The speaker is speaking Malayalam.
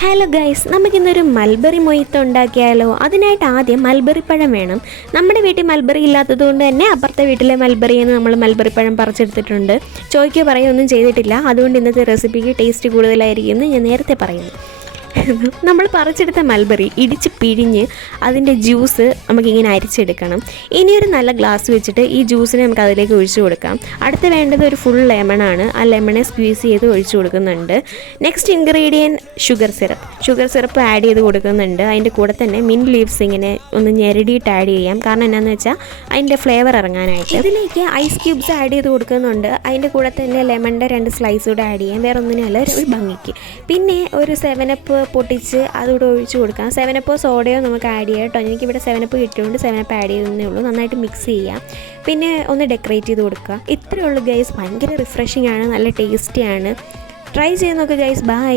ഹലോ ഗൈസ്, നമുക്കിന്നൊരു മൽബറി മൊയ്ത്ത് ഉണ്ടാക്കിയാലോ? അതിനായിട്ട് ആദ്യം മൽബറി പഴം വേണം. നമ്മുടെ വീട്ടിൽ മൽബറി ഇല്ലാത്തത് കൊണ്ട് തന്നെ അപ്പുറത്തെ വീട്ടിലെ മൽബറിയിൽ നിന്ന് നമ്മൾ മൽബറി പഴം പറിച്ചെടുത്തിട്ടുണ്ട്. ചോദിക്കുകയോ പറയുകയൊന്നും ചെയ്തിട്ടില്ല. അതുകൊണ്ട് ഇന്നത്തെ റെസിപ്പിക്ക് ടേസ്റ്റ് കൂടുതലായിരിക്കും എന്ന് ഞാൻ നേരത്തെ പറയുന്നു. നമ്മൾ പറിച്ചെടുത്ത മൽബറി ഇടിച്ച് പിഴിഞ്ഞ് അതിൻ്റെ ജ്യൂസ് നമുക്കിങ്ങനെ അരിച്ചെടുക്കണം. ഇനിയൊരു നല്ല ഗ്ലാസ് വെച്ചിട്ട് ഈ ജ്യൂസിനെ നമുക്ക് അതിലേക്ക് ഒഴിച്ചു കൊടുക്കാം. അടുത്ത് വേണ്ടത് ഒരു ഫുൾ ലെമണാണ്. ആ ലെമണെ സ്ക്വീസ് ചെയ്ത് ഒഴിച്ചു കൊടുക്കുന്നുണ്ട്. Next ingredient sugar syrup add ചെയ്ത് കൊടുക്കുന്നുണ്ട്. അതിൻ്റെ കൂടെ തന്നെ മിൻറ്റ് ലീവ്സ് ഇങ്ങനെ ഒന്ന് ഞെരടിയിട്ട് ആഡ് ചെയ്യാം. കാരണം എന്നാന്ന് വെച്ചാൽ അതിൻ്റെ ഫ്ലേവർ ഇറങ്ങാനായിട്ട്. ഇതിലേക്ക് ഐസ് ക്യൂബ്സ് ആഡ് ചെയ്ത് കൊടുക്കുന്നുണ്ട്. അതിൻ്റെ കൂടെ തന്നെ ലെമണിൻ്റെ 2 സ്ലൈസ് കൂടെ ആഡ് ചെയ്യാം. വേറെ ഒന്നിനല്ല, ഒരു ഭംഗിക്ക്. പിന്നെ ഒരു 7up പൊട്ടിച്ച് അതുകൂടെ ഒഴിച്ച് കൊടുക്കാം. 7up സോഡയോ നമുക്ക് ആഡ് ചെയ്യാം കേട്ടോ. എനിക്കിവിടെ 7up കിട്ടിയതുകൊണ്ട് 7up ആഡ് ചെയ്തതേ ഉള്ളൂ. നന്നായിട്ട് മിക്സ് ചെയ്യാം. പിന്നെ ഒന്ന് ഡെക്കറേറ്റ് ചെയ്ത് കൊടുക്കുക. ഇത്രയേ ഉള്ളൂ ഗൈസ്. ഭയങ്കര റിഫ്രഷിംഗ് ആണ്, നല്ല ടേസ്റ്റിയാണ്. ട്രൈ ചെയ്ത് നോക്കുക ഗൈസ്. ബൈ.